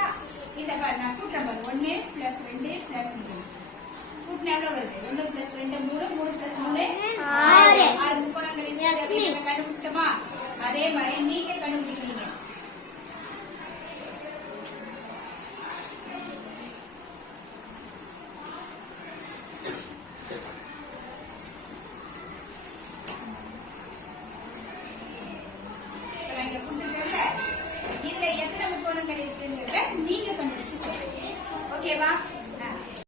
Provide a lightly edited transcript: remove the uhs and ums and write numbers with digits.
இருக்கா? இத பாரு நான் கூட்டுறேன் பாரு 1 + 2 + 3 கூட்டினா எவ்வளவு வருது? 1 + 2 3 3 + 3 6 6 முக்கோணங்களின் கண்டுபிடிச்சிட்டோமா? அதே மாதிரி நீங்க கண்டுபிடிக்கிறீங்க. இதுல எத்தனை முக்கோணங்கள் இருக்குங்கிறத நீங்க கண்டுபிடிச்சு சொல்றீங்க. ஓகேவா?